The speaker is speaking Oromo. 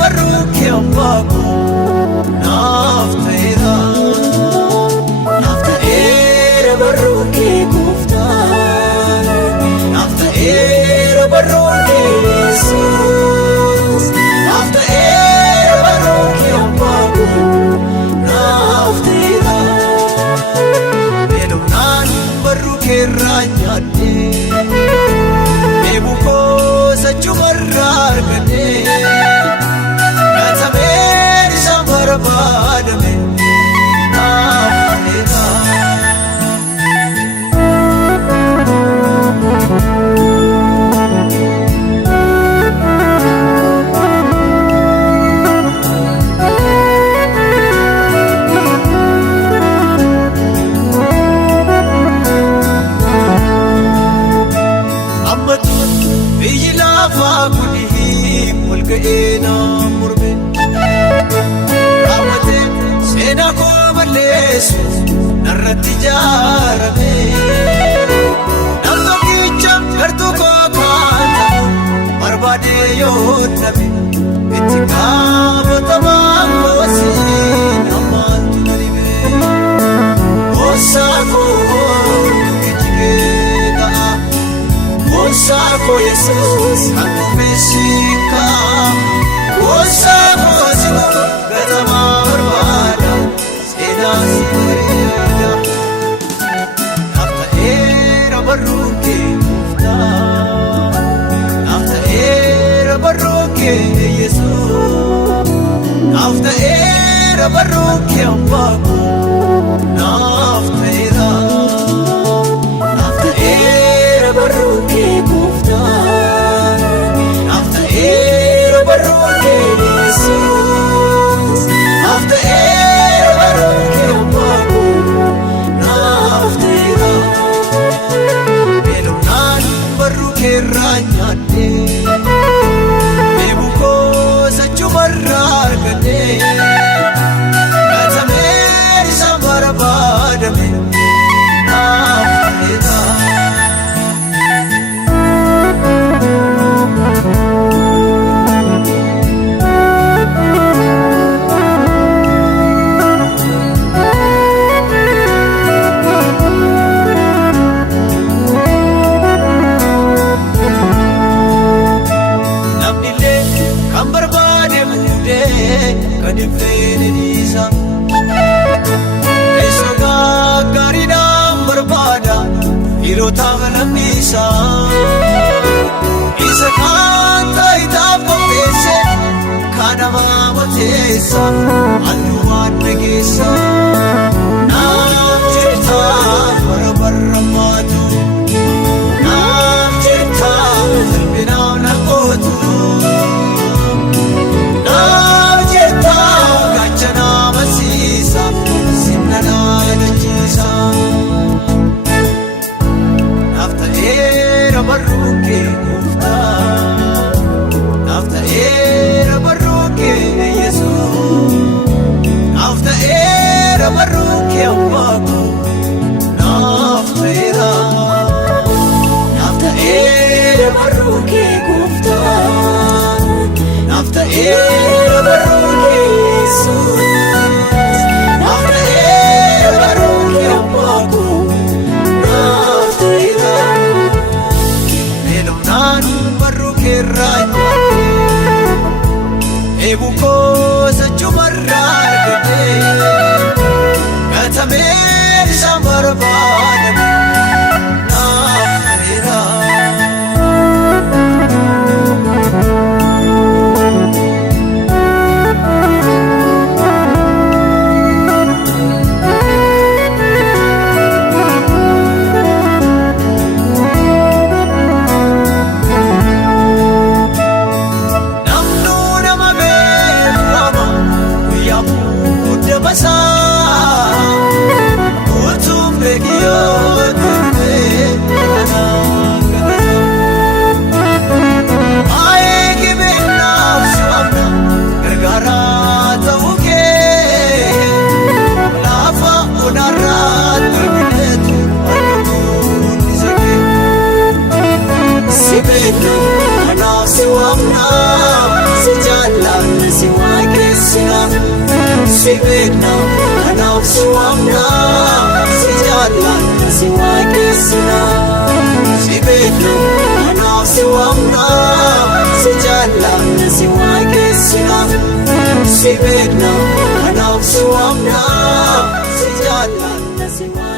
barruuke ammaako naaf ta'eera barruuke gooftaan naaf ta'eera barruuke Yesuus naaf ta'eera barruuke ammaako naaf ta'eera beelofnaan barruuke irraa nyaadhe eebukoo sachumarraa argadhe gatameen isaan barbaadame naaf ta'eera. Walga'eena murbe raawwate seenaa koo balleessu narratti ijaarame nam tokkicha gartuu koo kaata barbaade yoo dhabe itti gaafatamaan koosiin ammaantu na dhibe gosaa koo ijjigee ta'a gosaa koo Yesuus Meshika Osamo sino gatama barbaada seenaa si bareeda naaf ta'eera barruuke gooftaan naaf ta'eera barruuke Yesuus naaf ta'eera barruuke ammaako naaf ta'eera barruuke gooftaan barruuke Yesuus naaf ta'eera barruuke ammaako naaf ta'eera beelofnaan barruuke irraa nyaadhe eebukoo sachumarraa argadhe gatameen isaan barbaadame naaf ta'eera. Kadifeenisa esoga gaariidhaan barbaada dhiirota balamisa isa kan taa'itaaf qopheesse kan namaa moteessa addunyaa dhageessa naaf jirta bara barrammaatu naaf jirta salphinaaf na gootu. Naaf ta'eera barruuke gooftaan naaf ta'eera barruuke Yesuus naaf ta'eera barruuke ammaako naaf ta'eera barruuke gooftaan naaf ta'eera barruuke Yesuus naaf ta'eera barruuke ammaako naaf ta'eera beelofnaan barruuke irraa nyaadhe eebukoo sachumarraa argadhe gatameen isaan barbaadame naaf ta'eera. si waamna si jaalladha si waaqessina si beekna kanaaf si waamna si jaalladha si waaqessina si beekna kanaaf si waamna si jaalladha si waaqessina.